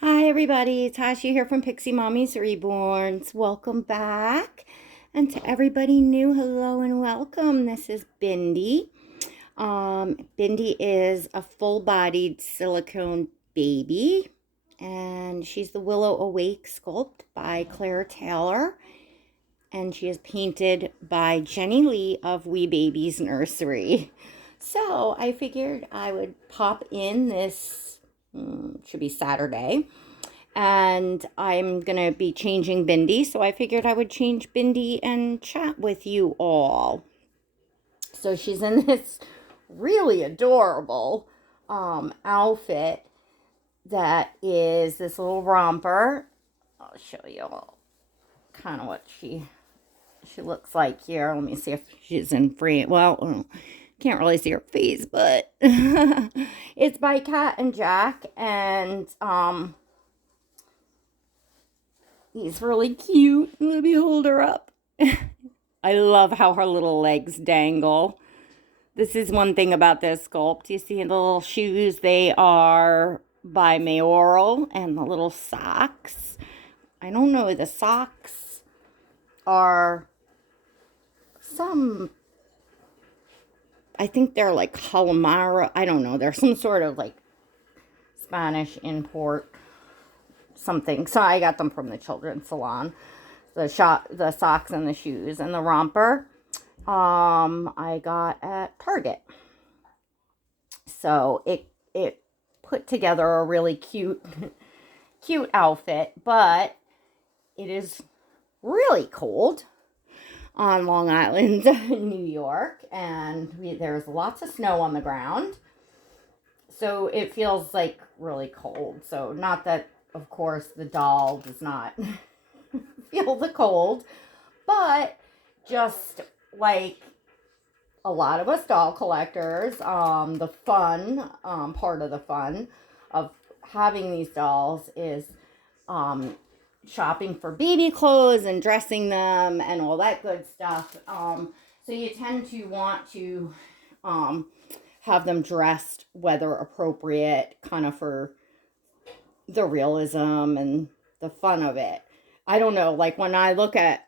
Hi everybody, Tasha here from Pixie Mommy's Reborns. Welcome back. And to everybody new, hello and welcome. This is Bindi. Bindi is a full-bodied silicone baby. And she's the Willow Awake sculpt by Claire Taylor. And she is painted by Jenny Lee of Wee Babies Nursery. So I figured I would pop in this, should be Saturday, and I'm going to be changing Bindi. So I figured I would change Bindi and chat with you all. So she's in this really adorable outfit that is this little romper. I'll show you all kind of what she looks like here. Let me see if she's in frame. Well, can't really see her face, but it's by Cat and Jack, and he's really cute. Let me hold her up. I love how her little legs dangle. This is one thing about this sculpt. You see the little shoes, they are by Mayoral, and the little socks. I don't know, the socks are I think they're like Calamara. I don't know. They're some sort of like Spanish import something. So I got them from the children's salon. The socks and the shoes and the romper, I got at Target. So it put together a really cute outfit, but it is really cold on Long Island, New York, and there's lots of snow on the ground. So it feels like really cold. So not that, of course, the doll does not feel the cold, but just like a lot of us doll collectors, the fun, part of the fun of having these dolls is shopping for baby clothes and dressing them and all that good stuff. So you tend to want to have them dressed weather appropriate, kind of for the realism and the fun of it. I don't know, like when I look at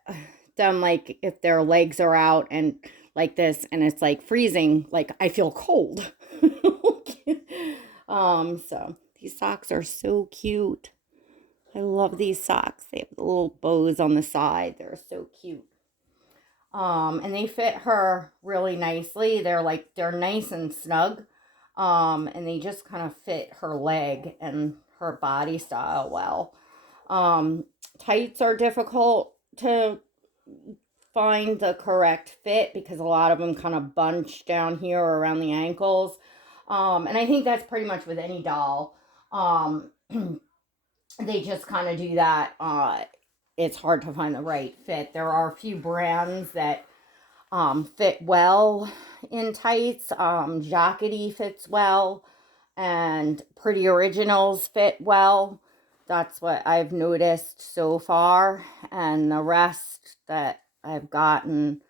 them, like if their legs are out and like this and it's like freezing, like I feel cold. So these socks are so cute. I love these socks. They have the little bows on the side. They're so cute. And they fit her really nicely. They're nice and snug. And they just kind of fit her leg and her body style well. Tights are difficult to find the correct fit because a lot of them kind of bunch down here or around the ankles. And I think that's pretty much with any doll. They just kind of do that. It's hard to find the right fit. There are a few brands that fit well in tights. Jockety fits well, and Pretty Originals fit well. That's what I've noticed so far. And the rest that I've gotten,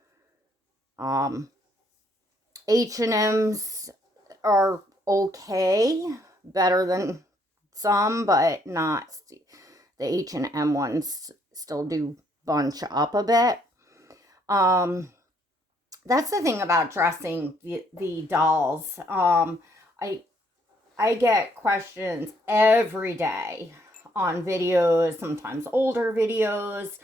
H&M's are okay, better than some, but not the H&M ones still do bunch up a bit. That's the thing about dressing the dolls. I get questions every day on videos, sometimes older videos,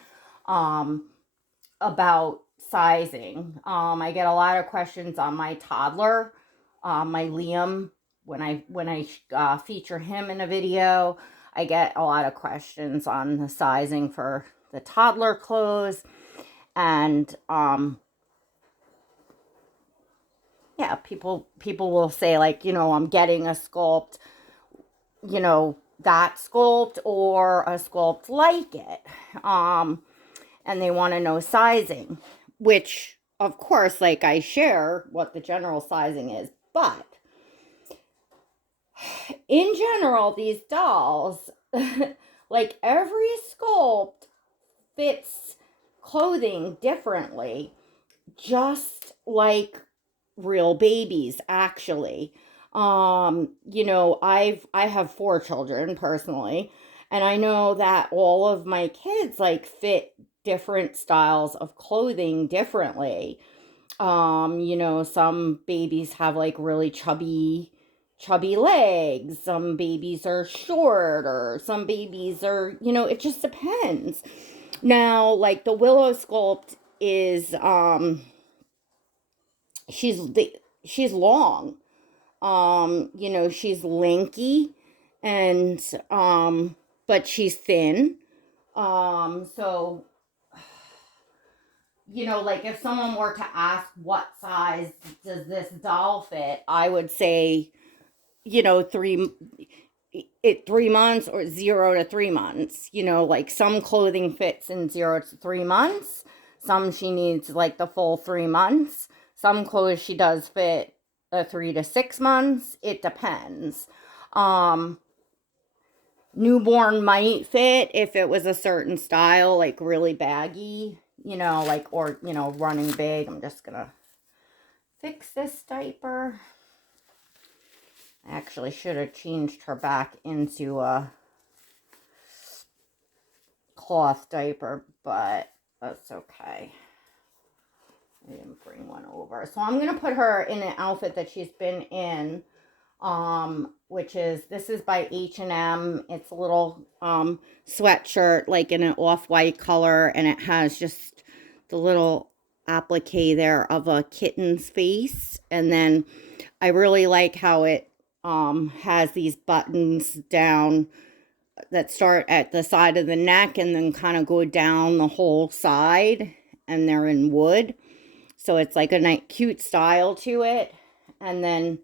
about sizing. I get a lot of questions on my toddler, my Liam. When I feature him in a video, I get a lot of questions on the sizing for the toddler clothes, and yeah, people will say, like, I'm getting a sculpt, that sculpt or a sculpt like it, and they want to know sizing, which of course, like, I share what the general sizing is, but in general, these dolls, like, every sculpt fits clothing differently, just like real babies, actually. You know, I have 4 children personally, and I know that all of my kids like fit different styles of clothing differently. You know, some babies have like really chubby legs, some babies are short, or some babies are, you know, it just depends. Now, like the Willow sculpt is she's long. You know, she's lanky and but she's thin. So you know, like if someone were to ask what size does this doll fit, I would say, you know, 3 months or 0 to 3 months. You know, like some clothing fits in 0 to 3 months. Some she needs like the full 3 months. Some clothes she does fit 3 to 6 months. It depends. Um, Newborn might fit if it was a certain style, like really baggy, you know, like, or, you know, running big. I'm just gonna fix this diaper. I actually should have changed her back into a cloth diaper, but that's okay. I didn't bring one over. So I'm gonna put her in an outfit that she's been in, which is, this is by H&M. It's a little sweatshirt, like in an off-white color, and it has just the little applique there of a kitten's face. And then I really like how it has these buttons down that start at the side of the neck and then kind of go down the whole side, and they're in wood. So it's like a nice, cute style to it. And then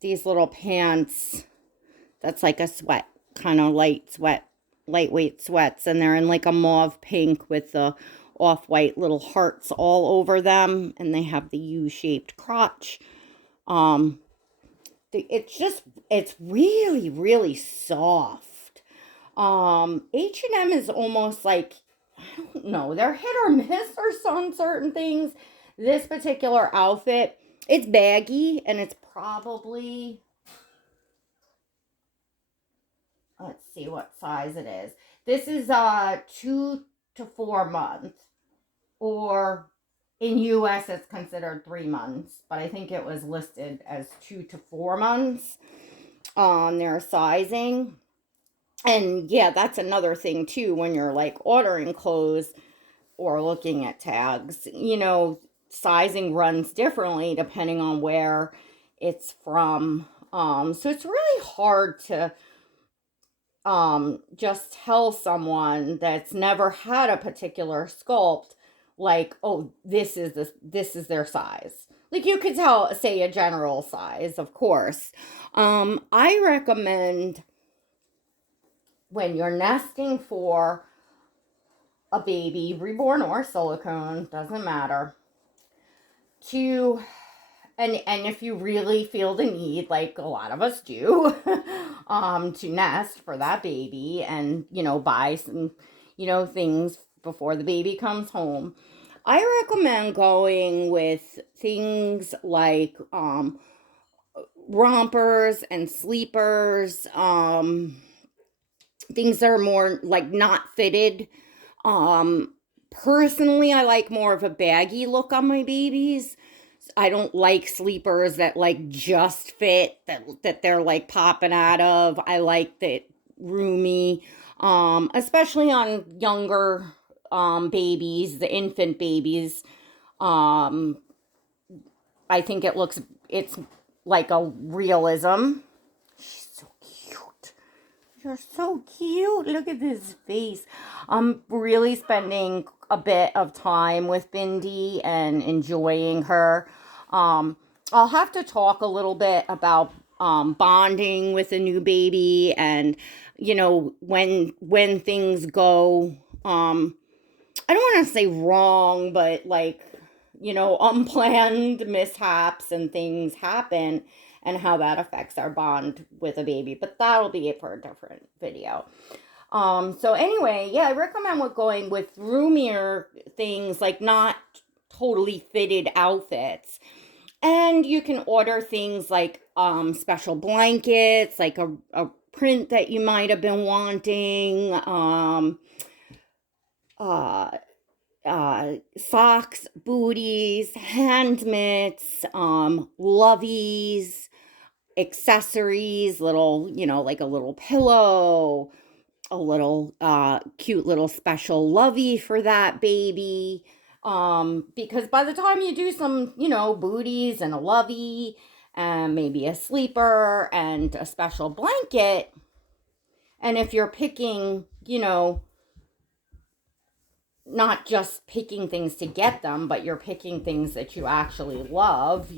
these little pants, that's like a sweat, kind of lightweight sweats, and they're in like a mauve pink with the off-white little hearts all over them, and they have the U-shaped crotch. It's really, really soft. H&M is almost like, I don't know, they're hit or miss or on certain things. This particular outfit, it's baggy, and it's probably, let's see what size it is. This is 2 to 4 month, or in US it's considered 3 months, but I think it was listed as 2 to 4 months on their sizing. And yeah, that's another thing too, when you're like ordering clothes or looking at tags, you know, sizing runs differently depending on where it's from. So it's really hard to just tell someone that's never had a particular sculpt, like, oh, this is their size. Like, you could tell, say, a general size, of course. I recommend, when you're nesting for a baby, reborn or silicone, doesn't matter, to, and if you really feel the need, like a lot of us do, to nest for that baby, and, you know, buy some, you know, things before the baby comes home, I recommend going with things like rompers and sleepers, things that are more like not fitted. Personally, I like more of a baggy look on my babies. I don't like sleepers that like just fit, that they're like popping out of. I like that roomy, especially on younger babies, the infant babies. Um, I think it's like a realism. She's so cute. You're so cute. Look at this face. I'm really spending a bit of time with Bindi and enjoying her. I'll have to talk a little bit about bonding with a new baby, and, you know, when things go, I don't want to say wrong, but like, you know, unplanned mishaps and things happen, and how that affects our bond with a baby. But that'll be it for a different video. So anyway, yeah, I recommend going with roomier things, like not totally fitted outfits. And you can order things like special blankets, like a print that you might have been wanting, uh, socks, booties, hand mitts, loveys, accessories, little, like a little pillow, a little cute little special lovey for that baby. Because by the time you do some, booties and a lovey and maybe a sleeper and a special blanket, and if you're picking, not just picking things to get them, but you're picking things that you actually love,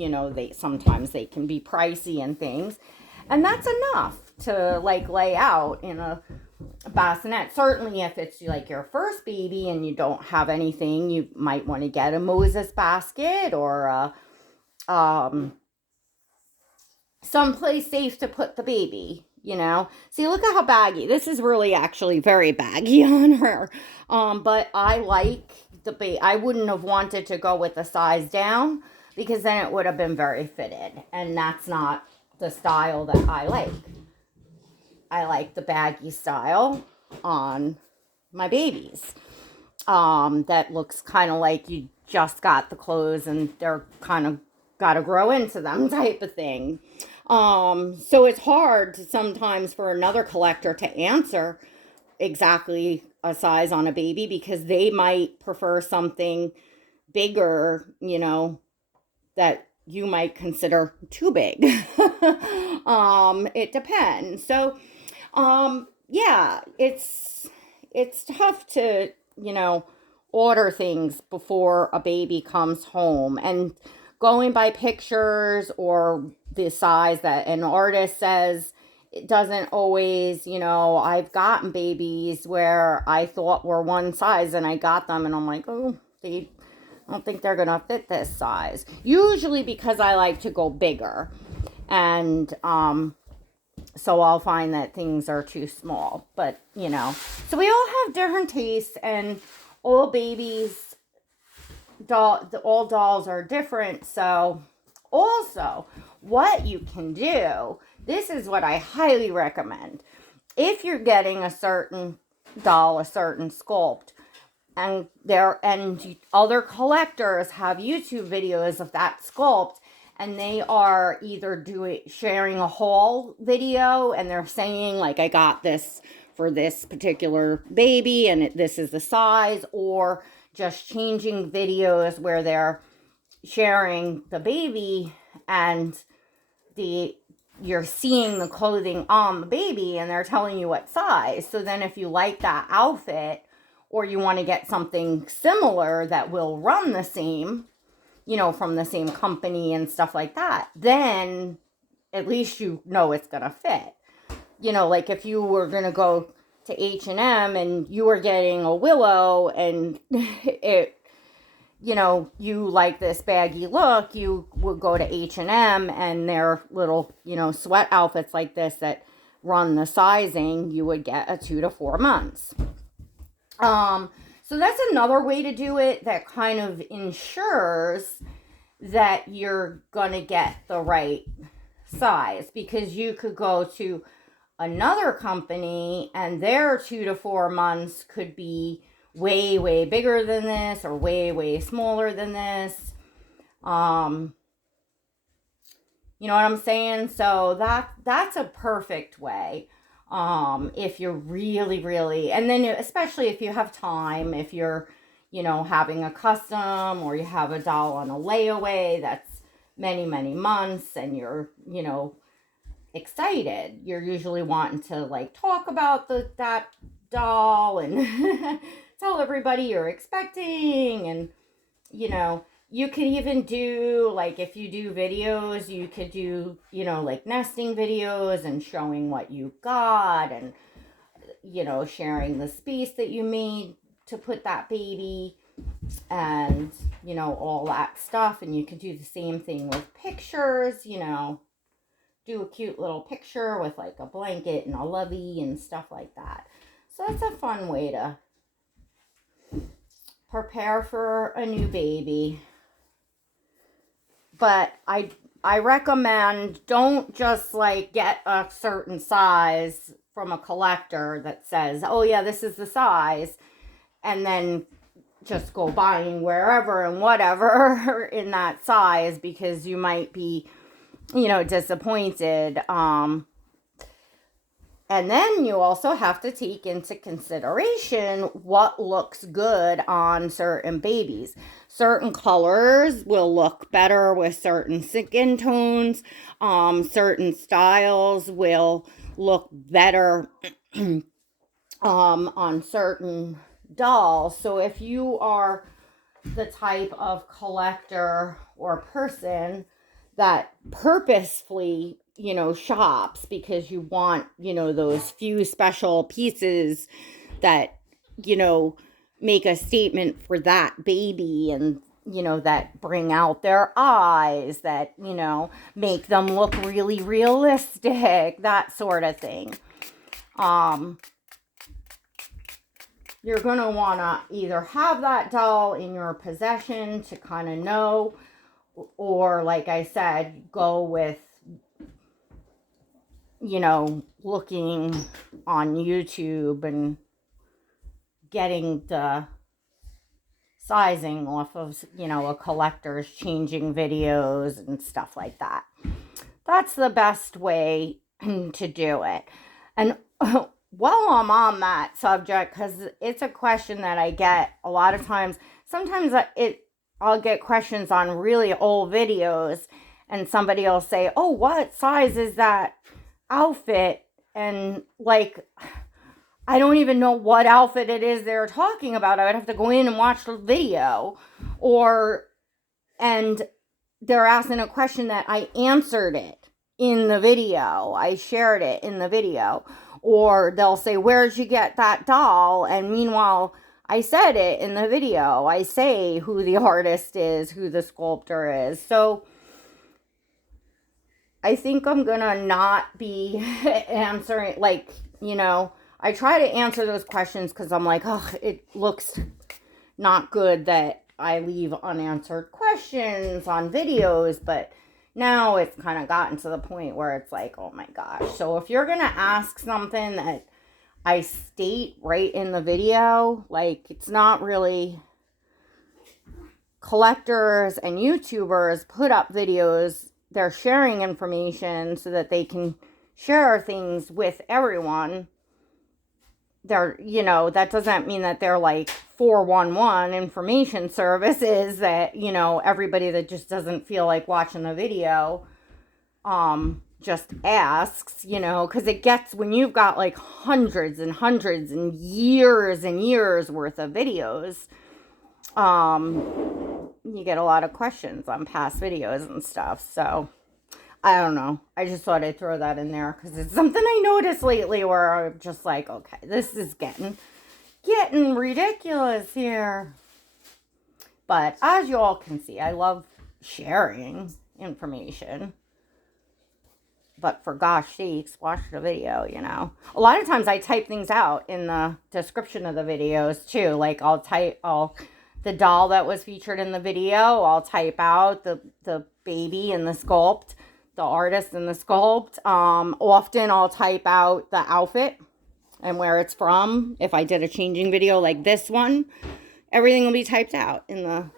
sometimes they can be pricey and things. And that's enough to like lay out in a bassinet. Certainly if it's like your first baby and you don't have anything, you might want to get a Moses basket or someplace safe to put the baby. See, look at how baggy this is. Really actually very baggy on her. But I like I wouldn't have wanted to go with the size down, because then it would have been very fitted, and that's not the style that I like. I like the baggy style on my babies. That looks kind of like you just got the clothes and they're kind of got to grow into them type of thing. So it's hard sometimes for another collector to answer exactly a size on a baby, because they might prefer something bigger, that you might consider too big. It depends. So, yeah, it's tough to, order things before a baby comes home, and going by pictures or the size that an artist says, it doesn't always, I've gotten babies where I thought were one size and I got them and I'm like, oh, I don't think they're going to fit this size. Usually because I like to go bigger. And so I'll find that things are too small. But, so we all have different tastes, and all babies, all dolls are different. So also, what you can do, this is what I highly recommend. If you're getting a certain doll, a certain sculpt, and other collectors have YouTube videos of that sculpt, and they are either sharing a haul video, and they're saying like, I got this for this particular baby and this is the size, or just changing videos where they're sharing the baby and you're seeing the clothing on the baby and they're telling you what size. So then if you like that outfit, or you want to get something similar that will run the same, from the same company and stuff like that, then at least it's going to fit. Like if you were going to go to H&M and you were getting a Willow and it, you like this baggy look, you would go to H&M and their little, sweat outfits like this that run the sizing, you would get a 2 to 4 months. So that's another way to do it that kind of ensures that you're going to get the right size, because you could go to another company and their 2 to 4 months could be way, way bigger than this, or way, way smaller than this. You know what I'm saying? So that's a perfect way. If you're really, really, and then especially if you have time, if you're, having a custom, or you have a doll on a layaway that's many, many months, and you're, excited, you're usually wanting to like talk about that doll and tell everybody you're expecting. And, you could even do, like, if you do videos, you could do, like nesting videos and showing what you got, and, sharing the space that you made to put that baby, and, all that stuff. And you could do the same thing with pictures, do a cute little picture with like a blanket and a lovey and stuff like that. So that's a fun way to prepare for a new baby. but I recommend don't just like get a certain size from a collector that says, oh yeah, this is the size, and then just go buying wherever and whatever in that size, because you might be, disappointed. And then you also have to take into consideration what looks good on certain babies. Certain colors will look better with certain skin tones. Certain styles will look better on certain dolls. So if you are the type of collector or person that purposefully shops because you want, those few special pieces that, make a statement for that baby, and, that bring out their eyes, that, make them look really realistic, that sort of thing. You're going to want to either have that doll in your possession to kind of know, or like I said, go with, looking on YouTube and getting the sizing off of, a collector's changing videos and stuff like that. That's the best way to do it. And while I'm on that subject, because it's a question that I get a lot of times, sometimes I'll get questions on really old videos, and somebody will say, oh, what size is that outfit? And like, I don't even know what outfit it is they're talking about. I would have to go in and watch the video, and they're asking a question that I answered it in the video. I shared it in the video. Or they'll say, where'd you get that doll? And meanwhile, I said it in the video. I say who the artist is, who the sculptor is. So I think I'm going to not be answering, I try to answer those questions because I'm like, oh, it looks not good that I leave unanswered questions on videos. But now it's kind of gotten to the point where it's like, oh my gosh. So if you're going to ask something that I state right in the video, like, it's not really, collectors and YouTubers put up videos, they're sharing information so that they can share things with everyone. They're, that doesn't mean that they're like 411 information services that, everybody that just doesn't feel like watching the video, just asks, because it gets, when you've got like hundreds and hundreds and years worth of videos, you get a lot of questions on past videos and stuff. So I don't know. I just thought I'd throw that in there because it's something I noticed lately where I'm just like, okay, this is getting ridiculous here. But as you all can see, I love sharing information. But for gosh sakes, watch the video, A lot of times I type things out in the description of the videos too. Like the doll that was featured in the video, I'll type out the baby and the sculpt, the artist and the sculpt. Often I'll type out the outfit and where it's from. If I did a changing video like this one, everything will be typed out in the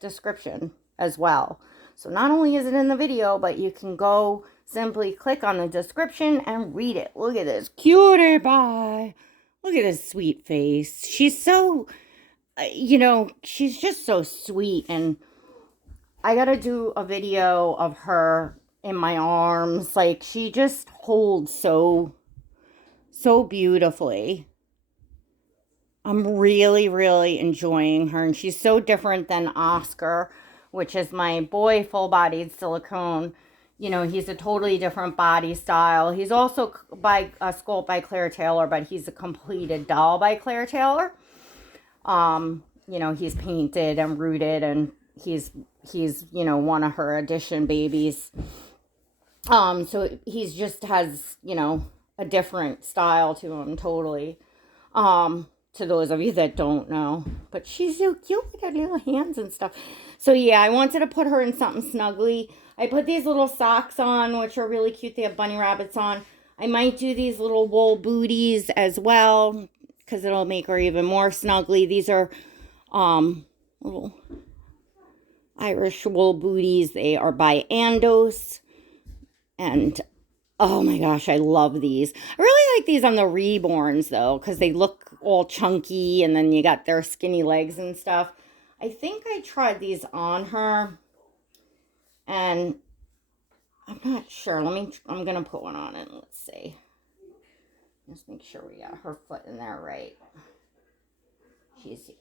description as well. So not only is it in the video, but you can go simply click on the description and read it. Look at this cutie pie. Look at this sweet face. She's so, she's just so sweet. And I got to do a video of her in my arms. Like, she just holds so beautifully. I'm really, really enjoying her. And she's so different than Oscar, which is my boy full-bodied silicone. He's a totally different body style. He's also by a sculpt by Claire Taylor, but he's a completed doll by Claire Taylor. He's painted and rooted, and he's one of her H&M babies. So he's just has, a different style to him totally. to those of you that don't know. But she's so cute with her little hands and stuff. So yeah, I wanted to put her in something snuggly. I put these little socks on, which are really cute. They have bunny rabbits on. I might do these little wool booties as well, because it'll make her even more snuggly. These are little Irish wool booties. They are by Andos. And oh my gosh, I love these. I really like these on the Reborns though, because they look all chunky and then you got their skinny legs and stuff. I think I tried these on her and I'm not sure. I'm going to put one on and let's see. Just make sure we got her foot in there right.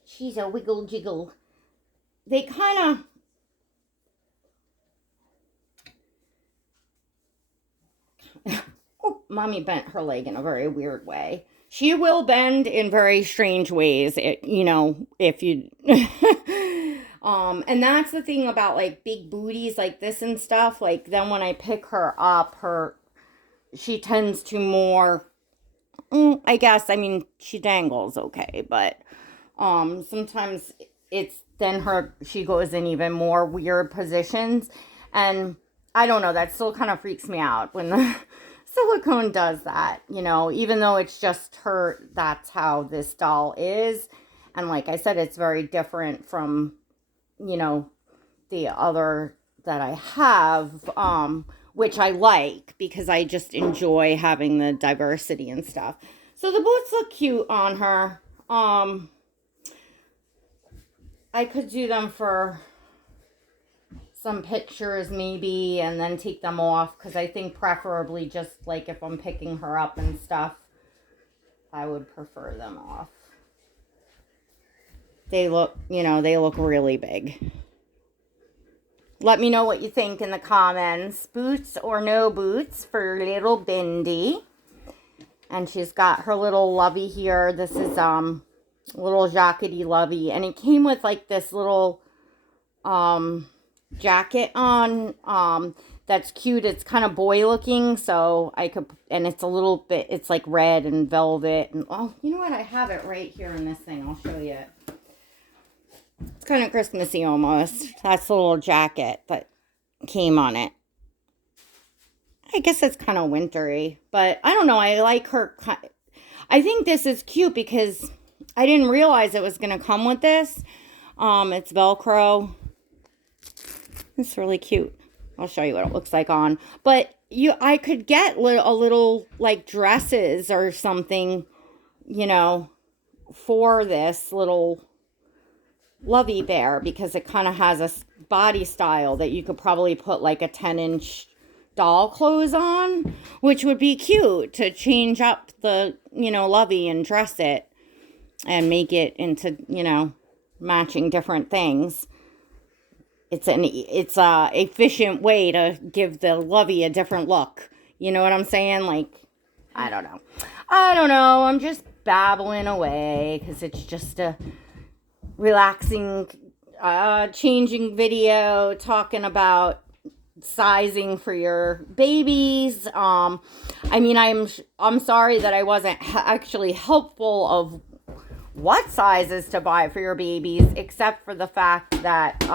She's a wiggle jiggle. They kind of... Oh, Mommy bent her leg in a very weird way. She will bend in very strange ways, if you... and that's the thing about, like, big booties like this and stuff. Like, then when I pick her up, she tends to more... I guess, she dangles okay, but sometimes she goes in even more weird positions, and I don't know, that still kind of freaks me out when the silicone does that, even though it's just her, that's how this doll is, and like I said, it's very different from, the other that I have, which I like because I just enjoy having the diversity and stuff. So the boots look cute on her. I could do them for some pictures maybe and then take them off because I think preferably just like if I'm picking her up and stuff, I would prefer them off. They look, they look really big. Let me know what you think in the comments. Boots or no boots for little Bindi. And she's got her little lovey here. This is little jackety lovey. And it came with like this little jacket on that's cute. It's kind of boy looking. So I could, and it's a little bit, it's like red and velvet. And oh, you know what? I have it right here in this thing. I'll show you it. It's kind of Christmassy almost. That's the little jacket that came on it. I guess it's kind of wintry, but I don't know. I like her. I think this is cute because I didn't realize it was going to come with this. It's Velcro. It's really cute. I'll show you what it looks like on. But I could get a little like dresses or something, for this little lovey bear because it kind of has a body style that you could probably put like a 10-inch doll clothes on, which would be cute to change up the, lovey and dress it and make it into, matching different things. It's a efficient way to give the lovey a different look. You know what I'm saying? Like, I don't know. I'm just babbling away because it's just a relaxing, changing video talking about sizing for your babies. I'm sorry that I wasn't actually helpful of what sizes to buy for your babies, except for the fact that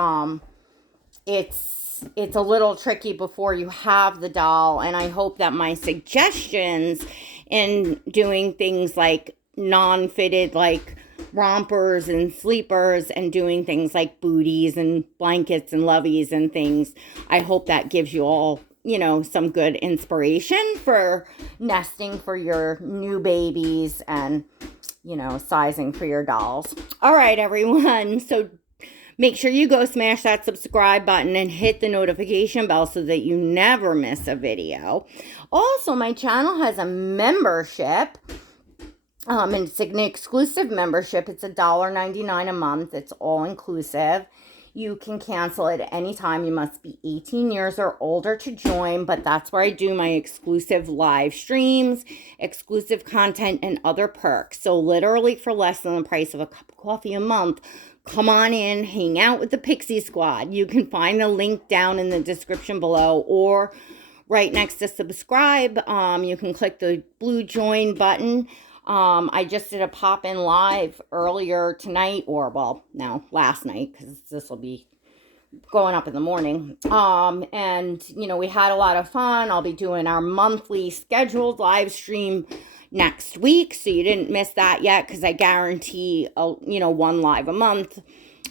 it's a little tricky before you have the doll, and I hope that my suggestions in doing things like non-fitted like rompers and sleepers and doing things like booties and blankets and loveys and things, I hope that gives you all, some good inspiration for nesting for your new babies and, sizing for your dolls. All right, everyone. So make sure you go smash that subscribe button and hit the notification bell so that you never miss a video. Also, my channel has a membership. And it's an exclusive membership. It's $1.99 a month. It's all inclusive. You can cancel it at any time. You must be 18 years or older to join, but that's where I do my exclusive live streams, exclusive content, and other perks. So literally for less than the price of a cup of coffee a month, come on in, hang out with the Pixie Squad. You can find the link down in the description below or right next to subscribe. You can click the blue join button. I just did a pop-in live earlier tonight, or well, no, last night, because this will be going up in the morning. And we had a lot of fun. I'll be doing our monthly scheduled live stream next week, so you didn't miss that yet, because I guarantee one live a month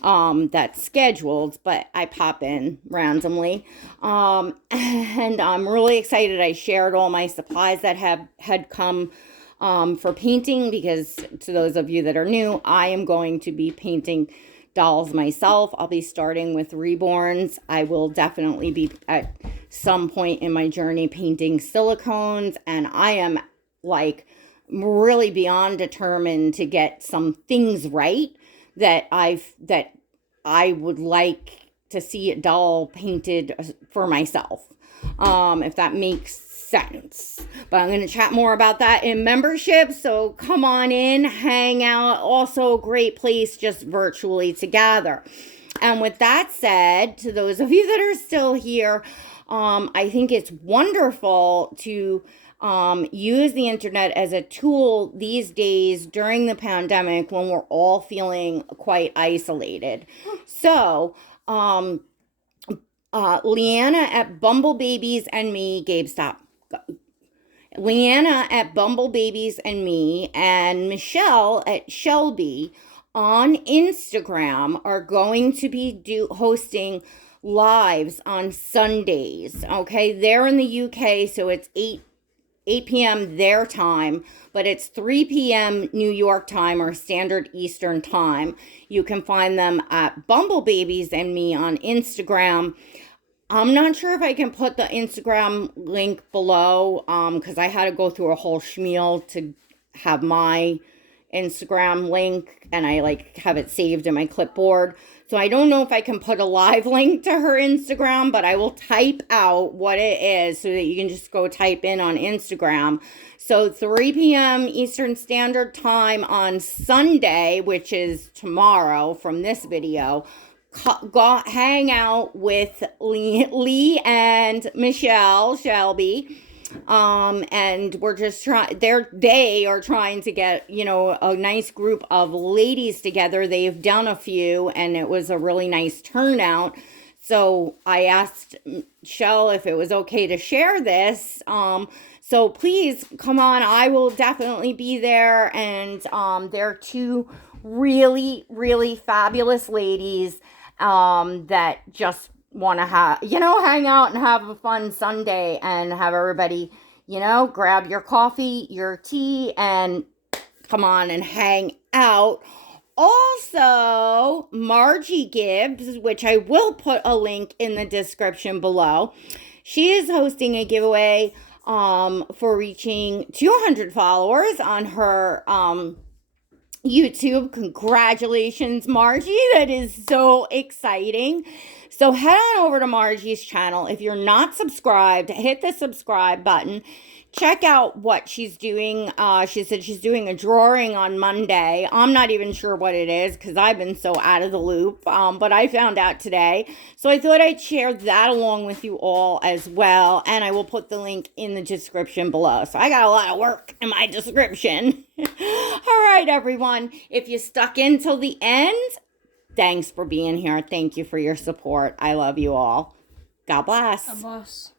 that's scheduled, but I pop in randomly. And I'm really excited. I shared all my supplies that had come for painting, because to those of you that are new, I am going to be painting dolls myself. I'll be starting with Reborns. I will definitely be at some point in my journey painting silicones, and I am like really beyond determined to get some things right that I would like to see a doll painted for myself, if that makes sense. But I'm going to chat more about that in membership, so come on in, hang out. Also a great place just virtually to gather. And with that said, to those of you that are still here, I think it's wonderful to use the internet as a tool these days during the pandemic, when we're all feeling quite isolated. So, Leanna at Bumble Babies and Me, Gabe, stop. Leanna at Bumble Babies and Me and Michelle at Shellbea on Instagram are going to be hosting lives on Sundays. Okay, they're in the UK, so it's 8 p.m. their time, but it's 3 p.m. New York time, or Standard Eastern time. You can find them at Bumble Babies and Me on Instagram. I'm not sure if I can put the Instagram link below, because I had to go through a whole schmeal to have my Instagram link, and I have it saved in my clipboard. So I don't know if I can put a live link to her Instagram, but I will type out what it is so that you can just go type in on Instagram. So 3 p.m. Eastern Standard Time on Sunday, which is tomorrow from this video, hang out with Lee and Michelle Shellbea. And we're just they are trying to get, a nice group of ladies together. They've done a few, and it was a really nice turnout. So I asked Shell if it was okay to share this. So please come on. I will definitely be there. And, they're two really, really fabulous ladies, that just want to hang out and have a fun Sunday, and have everybody, grab your coffee, your tea, and come on and hang out. Also, Margie Gibbs, which I will put a link in the description below, she is hosting a giveaway for reaching 200 followers on her YouTube. Congratulations, Margie. That is so exciting. So head on over to Margie's channel. If you're not subscribed, hit the subscribe button. Check out what she's doing. She said she's doing a drawing on Monday. I'm not even sure what it is, because I've been so out of the loop. But I found out today. So I thought I'd share that along with you all as well. And I will put the link in the description below. So I got a lot of work in my description. All right, everyone. If you stuck in till the end, thanks for being here. Thank you for your support. I love you all. God bless. God bless.